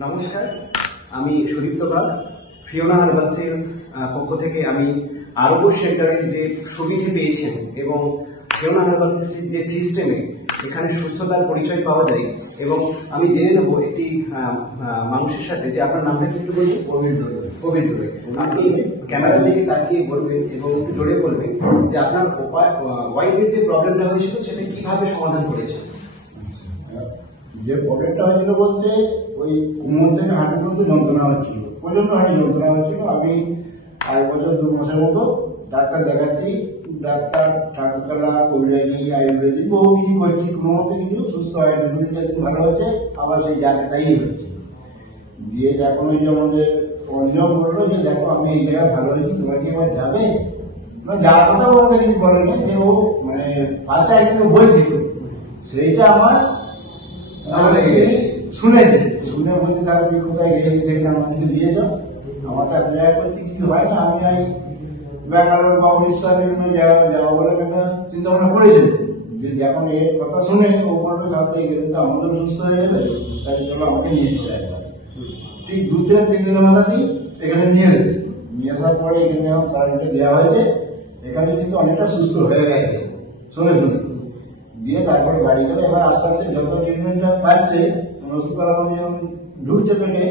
নমস্কার, আমি Sudipta bug. Fiona হার্বালসের পক্ষ থেকে আমি আরোগ্য সেন্টারের যে সুবিধে পেয়েছেন এবং ফিওনা হার্বালসের যে সিস্টেমে এখানে সুস্থতার পরিচয় পাওয়া যায়, এবং আমি জেনে নেব একটি মানুষের সাথে যে আপনার নামটা কি একটু বলবেন? কবির দূরে। আপনি ক্যামেরার দিকে তাকিয়ে বলবেন এবং একটু জোরে বলবেন যে আপনার ওয়াইফের যে প্রবলেমটা হয়েছিল সেটা কিভাবে সমাধান করেছেন। যে প্রবলেমটা হয়েছিল বলতে ওই কোমর থেকে হাঁটু পর্যন্ত যন্ত্রণা হচ্ছিল, প্রচন্ড হাঁটু যন্ত্রণা হচ্ছিল। আমি 1 বছর 2 মাসের মতো ডাক্তার দেখাচ্ছি, ডাক্তার ঠাকুরতলা, কবিরাজি, আয়ুর্বেদিক বহু কিছু করছি, কোনো মতে কিন্তু সুস্থ হয় না। 2-4 দিন ভালো হচ্ছে, আবার সেই জায়গাটাই হচ্ছে। দিয়ে যখন ওই যে আমাদের অঞ্জন বললো যে দেখো আমি এই জায়গায় ভালো হয়েছি, তোমরা কি এবার যাবে? যাওয়ার কথাও আমাকে কিছু বলেনি, যে ও মানে ভাষা একটু বলছিল, সেইটা আমার শুনেছে। শুনে বলছে তাহলে তুই কোথায় গেলি, সেখানে আমাদেরকে দিয়ে যাও। আমার তো এক জায়গায় করছি কিছু হয় না, আমি ব্যাঙ্গালোর বা উড়িষ্যা বিভিন্ন জায়গায় যাবো বলে একটা চিন্তা ভাবনা করেছিল। যে যখন এর কথা শুনে ও বলবে সাথে গেলে তো আমাদের সুস্থ হয়ে যাবে, তাহলে চলো আমাকে নিয়ে চলে আসবে। ঠিক 2-3 দিনের মাথাতেই এখানে নিয়ে এসেছে। নিয়ে আসার পরে এখানে আমার সার্টিফিকেট দেওয়া হয়েছে, এখানে কিন্তু অনেকটা সুস্থ হয়ে গেছে শুনে শুনে। দিয়ে তারপরে বাড়ি গেলে এবার আস্তে আস্তে যত ট্রিটমেন্টটা পাচ্ছে, ওষুধ করানো যখন ঢুকছে পেটে,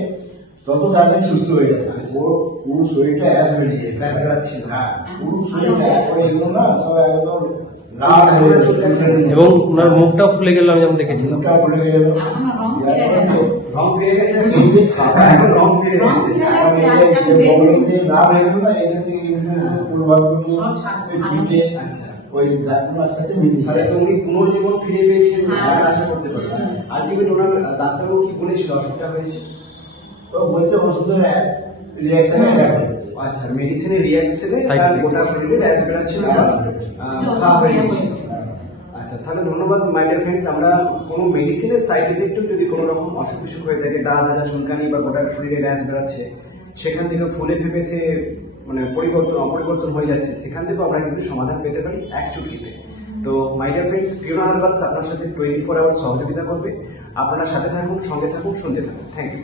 তত তাড়াতাড়ি সুস্থ হয়ে যাচ্ছে। ওর পুরো শরীরটা অ্যাস বেরিয়ে ছিল। হ্যাঁ, পুরো শরীরটা একবারে এলো না, সব একদম লাল হয়ে এবং ওনার মুখটাও ফুলে গেল, আমি যেমন দেখেছিলাম। মুখটা ফুলে গেল, রং ফিরে গেছে, রং ফিরে গেছে, লাভ হয়ে গেল না। এদের থেকে ওই দাঁতগুলো আস্তে আস্তে মিলিয়ে তাহলে তো উনি পুনর্জীবন ফিরে পেয়েছেন, আশা করতে পারি। আলটিমেট ওনার ডাক্তারবাবু কি বলেছিল অসুখটা হয়েছে? ও বলছে ওষুধের রিয়াকশনে হয়েছে। আচ্ছা, মেডিসিনের রিয়াকশনে তার গোটা শরীরে র্যাশ বেরাচ্ছিল, খাওয়া হয়ে গেছে। আচ্ছা, তাহলে ধন্যবাদ মাই ডিয়ার ফ্রেন্ডস। আমরা কোনো মেডিসিনের সাইড এফেক্টও যদি কোনো রকম অসুখ বিসুখ হয়ে থাকে, দাঁত হাজা চুলকানি বা গোটা শরীরে র্যাশ বেরাচ্ছে, সেখান থেকে ফুলে ফেপে সে মানে অপরিবর্তন হয়ে যাচ্ছে, সেখান থেকেও আমরা কিন্তু সমাধান পেতে পারি এক চুটকিতে। তো my dear friends, Fiona herbals আপনার সাথে 24 আওয়ার সহযোগিতা করবে। আপনারা সাথে থাকুন, সঙ্গে থাকুন, শুনতে থাকুন। Thank you.